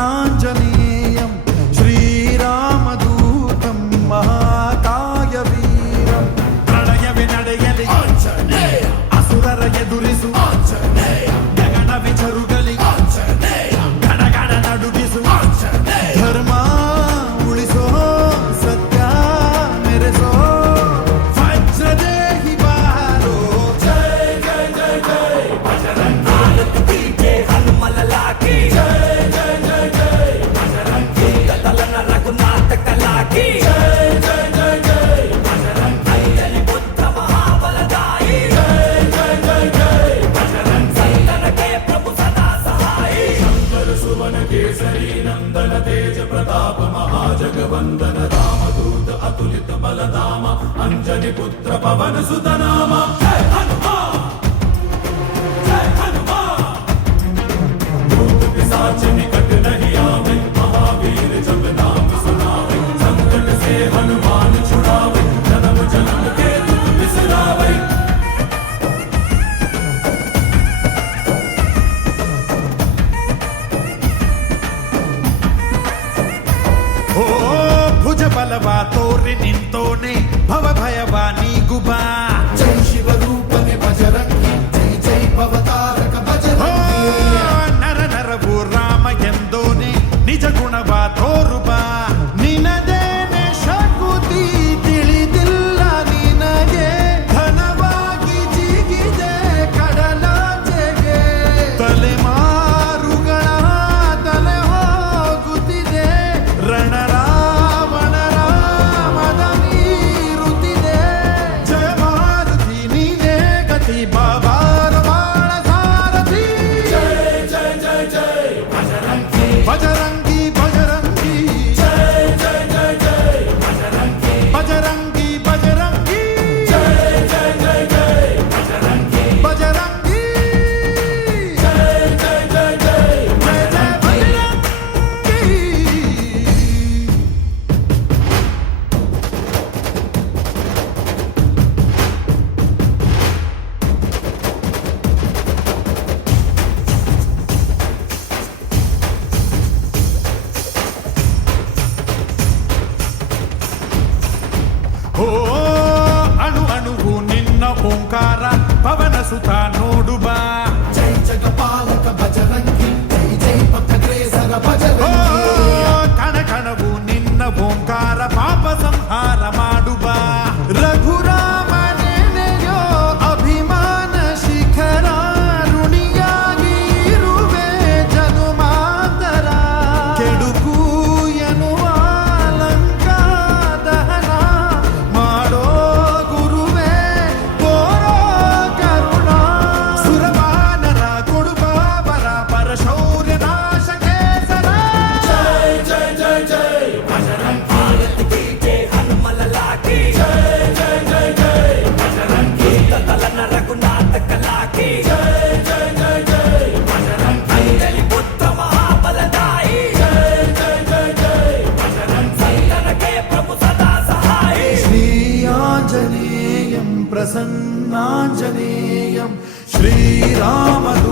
प्रसन्नाञ्जनेयं श्रीरामदूतं महाकायवीरं प्रणयवे ನಡೆಯಲಿ ಆಂಜನೇಯ ಅಸುರರ ಎದುರಿಸು ಆಂಜನೇಯ ಗಗನ ವಿಚರುಗಲಿ ಆಂಜನೇಯ ಗಣಗಣ ನಡುಗಿಸು ಆಂಜನೇಯ ಧರ್ಮ ಉಳಿಸೋ ಸತ್ಯ ಮೆರೆಸೋ ವಜ್ರದೇಹಿ ಬಾರೋ ಜೈ ಜೈ ಜೈ ಜೈ ಬಜರಂಗ ಭಾರತ ಕಿ ಜೈ ಹನುಮಲ ಲಾಕಿ ಜೈ ಜೈ ಜೈ ಜೈ ಬಜರಂಗ ದಲನ ರಘುನಾಥ ಕಲಾಕಿ ಜೈ ಜೈ ಜೈ ಜೈ ಬಜರಂಗ ಐದಲಿ ಪುತ್ರ ಮಹಾಬಲದಾಯಿ ಜೈ ಜೈ ಜೈ ಜೈ ಬಜರಂಗ ಸಂತನಕ್ಕೆ ಪ್ರಭು ಸದಾ ಸಹಾಯಿ ಶಂಕರ ಸುವನ ಕೇಸರಿ ನಂದನ तेज प्रताप महाजगवंदन रामदूत अतुलित बलधाम अंजनी पुत्र पवन सुत नाम जय हनुमान जय हनुमान भूत पिशाच निकट नहीं आवे महावीर जब नाम सुनावे संकट से हनुमान छुड़ावे जन्म जन्म के दुख बिसरावे ओ भुज बलवा तोरि निंतोने भव भयवा नीगुबा जय शिव रूपने बजरंगी जय जय भवतारक बजरंगी नर नरवु राम ಎಂದೋನೆ ನಿಜ ಗುಣವಾ ತೋರುಬಾ ನಿನದೇನೆ ಶಕುತಿ ತಿಳಿದಿಲ್ಲ ನಿನಗೆ ಘನವಾಗಿ ಜಿಗಿದೆ ಕಡಲಾಚೆಗೆ ತಲೆಮಾರುಗಳ ತಲೆ ಹೋಗುತ್ತಿದೆ ರಣರಾವಣರ ಮದ ಮೀರುತ್ತಿದೆ ಜಯ ಮಾರುತಿ ನೀನೇ ಗತಿ ಬಾಬಾರ ಬಾಳ ಸಾರಥಿ जय जय जय जय बजरंगी ಬಜರಂಗಿ ಬಜರಂಗಿ जय जय जय जय बजरंगी ಬಜರಂಗಿ ಬಜರಂಗಿ जय जय जय जय बजरंगी ಬಜರಂಗಿ जय जय जय जय ಜಯ ಜಯ ಬಜರಂಗಿ ಓ ಅಣು ಅಣುವು ನಿನ್ನ ಓಂಕಾರ ಪವನ ಸುತ ನೋಡುಬಾ जय जगपालक बजरंगी जय जय पथग्रेसर ಓ बजरंगी ಕಣ ಕಣವು ನಿನ್ನ ಓಂಕಾರ ಪಾಪ ಸಂಹಾರ ಮಾಡುಬಾ ರಘುರಾಮ ನೆನೆಯೋ ಅಭಿಮಾನ ಶಿಖರ ಋಣಿಯಾಗಿ ಇರುವೆ ಜನುಮಾಂತರ ಕೆಡುಕು ಎನ್ನುವ ಲಂಕಾ ದಹನ ಮಾಡೋ ಗುರುವೇ ತೋರೋ ಕರುಣ ಸುರವಾನರ ಕೊಡುಬಾಬರ ಪರಶೌರ್ಯ ನಾಶ ಕೇಸರ जय जय जय जय बजरंगी भारत की जय हनुमल लाकी जय जय जय जय बजरंगी दलना रघुनाथ कलाकी जय जय जय जय बजरंगी अंजलि पुत्र महाबलदाई जय जय जय जय बजरंगी संतनके प्रभु सदा सहाई श्री आंजनेयं प्रसन्नांजनेयं श्रीरामदूतं